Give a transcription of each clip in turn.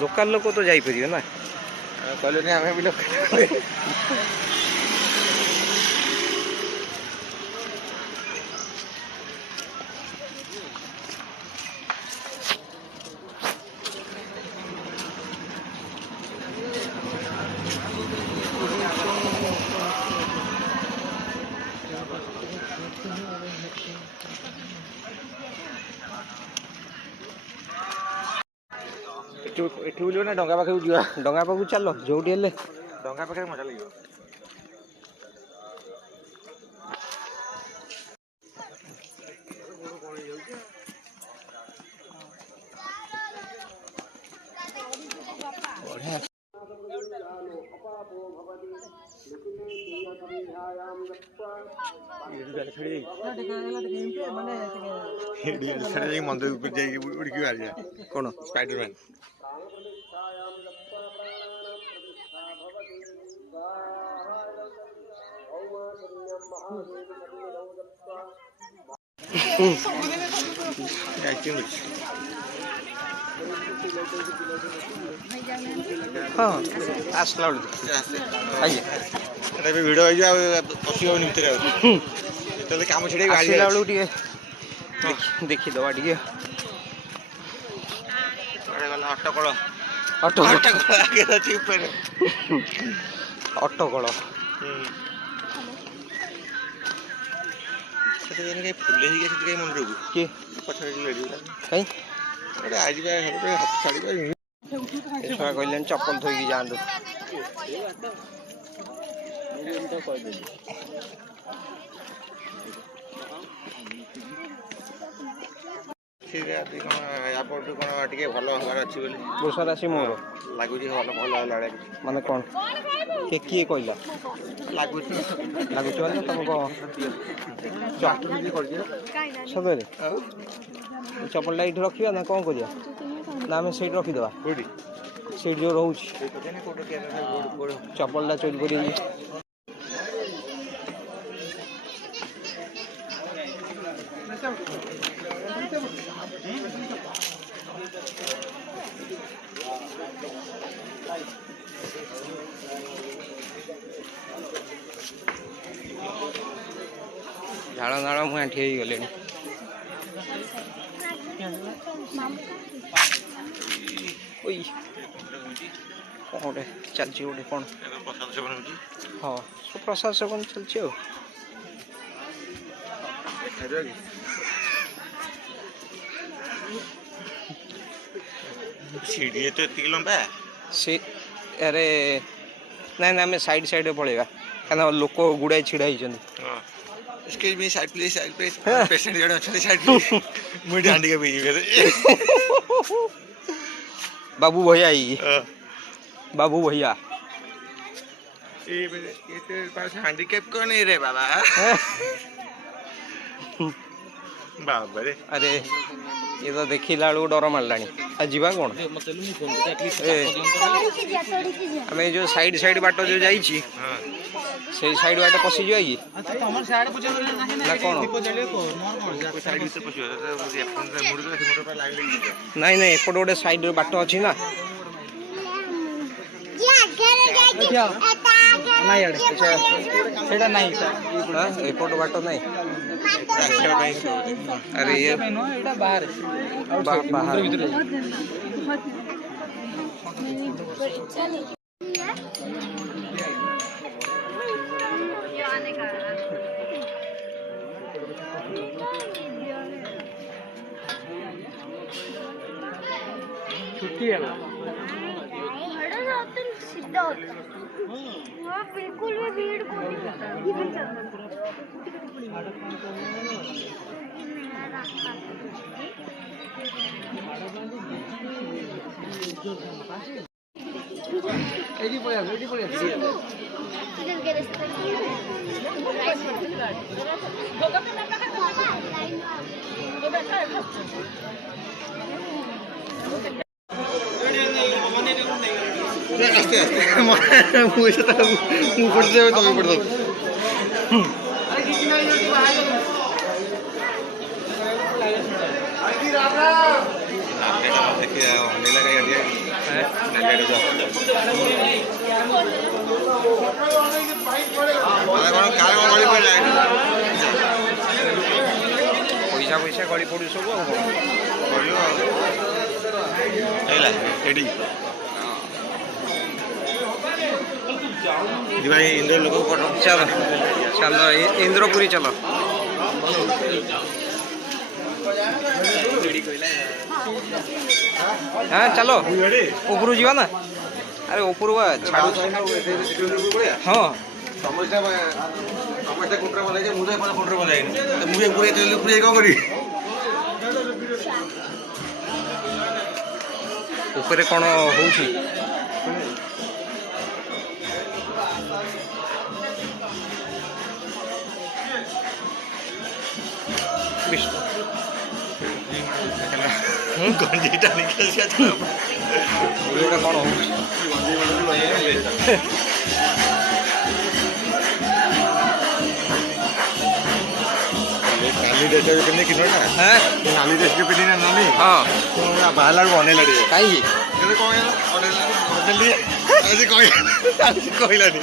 Local लोक तो जापर ना कहलुनि आम भी लोकल एठी बुलियो ना डंगा पाखे जा डंगा पाखु चल जो डंगा पाखे मजा लगे मंदिर कौन स्पाइडरमैन हाँ आसला भिड़ पशिबन भर कम छड़े आसला बेलू देखीदवा टे अटकल अटकल फुले मन किए कहीं छुआ कहले चप्पल थोक जातु भल हबार अच्छी दोषा राशि मोर लगुच भल भल माने कौन किए कहला लगुच लगुच तुमको सदरे चप्पलटा ये रखा ना कौन करिया ना आम से रखीदे से जो रोच चप्पलटा चोरी कर झाड़ नाड़ मुझे ठे गले कौन गोटे चलती गोटे कौन हाँ सब प्रसाद सेवन चलती सीढ़ी तो एति लंबा से अरे ना ना आम साइड साइड पलैया क्या लोक गुड़ाए छिड़ा Excuse me, side please, side please. Patient जड़े अच्छे side please. मुझे डांडी के बीच में बाबू भैया आई बाबू भैया ये तो पास हैंडीकैप कौन है रे बाबा बाबा रे अरे ये तो देखिला बेलू डर मारा आजीवा कौन आम जो साइड साइड बाट जो जाइए से साइड बाट पशि जा ना कौन नाई ना एपट गोटे साइड बाट अच्छी ना एपट बाट ना अरे ये बाहर छुट्टी है बिल्कुल भी भीड़ को आस्ते आस्ते मुझे तो मुंह फट जाए तो मैं फट जाऊँ देखिए होने लगा यार ଚାରିଆଡ଼େ ଯା କାଳେ କ'ଣ ଗଳି ପଡ଼ିଲା ପଇସା ପଇସା ଗଳି ପଡ଼ୁ ସବୁ ଆଉ କ'ଣ ପଡ଼ିବ ହେଲା ଏଠି ଭାଇ ଇନ୍ଦ୍ର ଲୋକ ଫଟୋ चलो चलो इंद्रपुरी चलो हाँ चलो ऊपर जीवा ना अरे ऊपर छाड़ू हाँ ସମସ୍ତେ କୁଟୁରା ବନାଇছে ମୁଁ ତ ଏପଟେ କୁଟୁରା ବନାଇନି ମୁଁ ଏପୁରୀ କ'ଣ କରିବି ଉପରେ କ'ଣ ହଉଛି ଗଞ୍ଜି ଟାଣିକି ଆସିବା କ'ଣ ହଉଛି ନାଲି ଡ୍ରେସ୍ ପିନ୍ଧି କିଲୋଟା ହଁ ନାଲି ଡ୍ରେସ୍ ପିନ୍ଧି ନା ନାଲି ହଁ ବାହାରିଲା ବେଳକୁ ଅନେଇଲା ଟିକେ କାହିଁକି ଏବେ କ'ଣ ଆଜି କହିଲାନି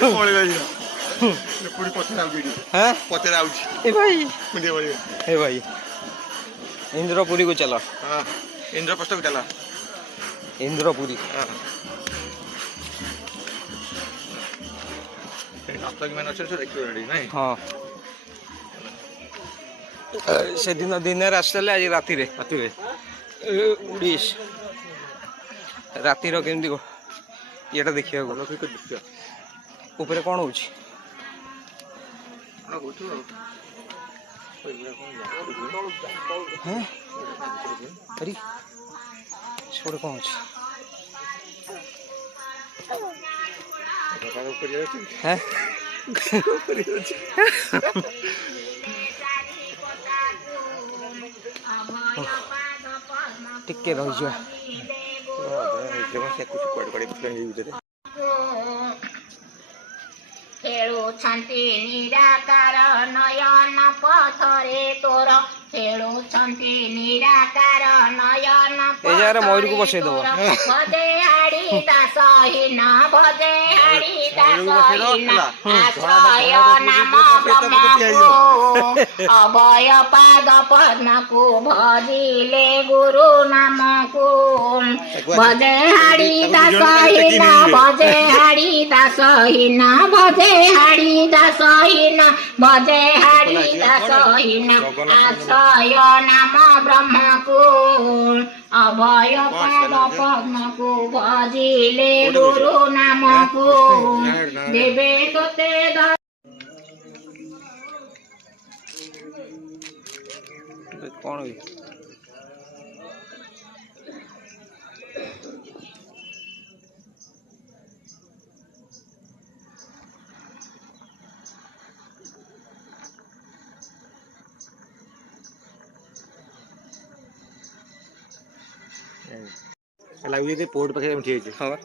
ପଳେଇଲା ପୁଣି ପଛରେ ଆଉଛି हाँ ପଛରେ ଆଉଛି ए भाई ମୁଣ୍ଡିଆ ପଡ଼ିବ ए भाई इंद्रपुरी को चलो ହଁ ଇନ୍ଦ୍ରପ୍ରସ୍ଥକୁ ଚାଲ इंद्रपुरी ହଁ ନର୍ତ୍ତକୀମାନେ ଅଛନ୍ତି ଦେଖିବ ରେଡ଼ି ନାଇଁ हाँ से दिन दिन आसले आज राति ରାତିରେ उड़ीस रातिर केमती ये देखिए ଭଲ କ୍ରିକେଟ୍ ଦେଖିବା ऊपर कौन हो अरे छोड़ कौन है टिके रही ଖେଳୁଛନ୍ତି ନିରାକାର ନୟନ ପଥରେ ତୋର ଖେଳୁଛନ୍ତି ନିରାକାର ନୟନ ଏ ଜାଗାରେ ମୟୂରକୁ ବସେଇଦବ। ଭଜେ ହାଡ଼ି ଦାସହୀନ ଭଜେ ହାଡ଼ି ଦାସହୀନ ଆଶ୍ରୟ ନାମ ବ୍ରହ୍ମକୁ ଅଭୟ ପାଦ ପଦ୍ମକୁ ଭଜିଲେ ଗୁରୁ ନାମକୁ ଭଜେ ହାଡ଼ି ଦାସହୀନ ଭଜେ ହାଡ଼ି ଦାସହୀନ ଭଜେ ହାଡ଼ି ଦାସହୀନ ଭଜେ ହାଡ଼ି ଦାସହୀନ ଆଶ୍ରୟ ନାମ ବ୍ରହ୍ମକୁ ଅଭୟ ପାଦ ପଦ୍ମକୁ ଭଜିଲେ ଗୁରୁ ନାମକୁ ଦେବେ ତୋତେ कौन भी ଲାଗୁଛି ପୋର୍ଟ ପାଖରେ ଏମିତି ହେଇଛି हाँ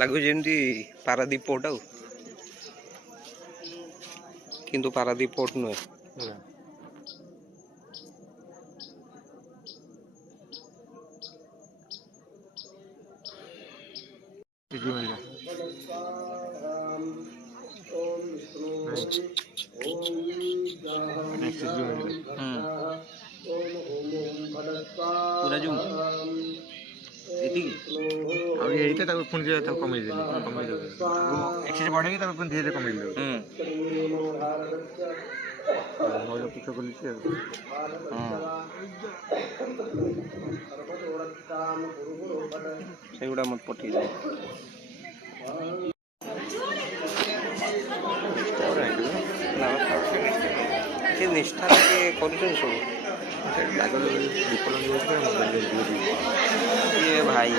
लगुच जमी पारादीप पोर्ट आउ किंतु पारादीप पोर्ट नुहे पूरा जो ଆଉ ଏଇଟା ତାକୁ ପୁଣି ତାକୁ କମେଇଦେଲି କମେଇଦେବି ଏକ୍ସରସାଇଜ ବଢ଼େଇକି ତାକୁ ପୁଣି ଧୀରେ ଧୀରେ କମେଇଦେବି ପିଛ ଖୋଲିଛି ଆଉ सेगुड़ा मत पठे जाए निष्ठा कर ये भाई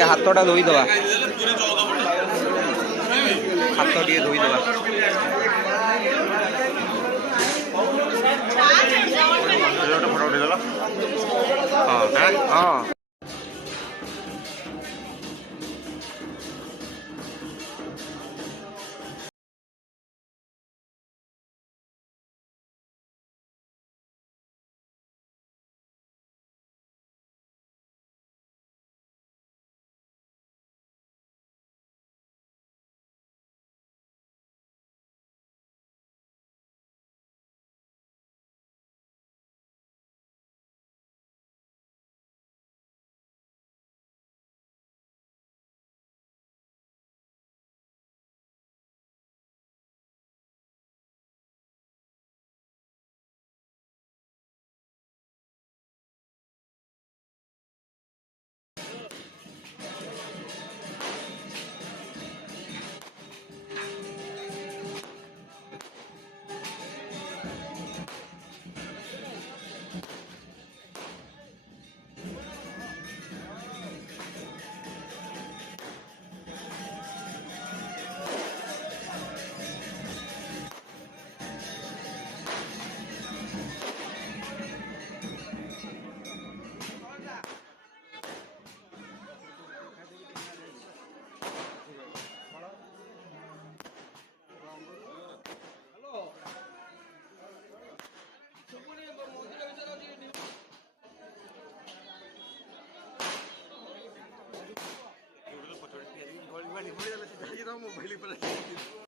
हाथटा धोईदवा हाथ टे धोईदवा ଫଟୋ ଉଠେଇଦେଲ हाँ हाँ ମୋବାଇଲ ମୋବାଇଲ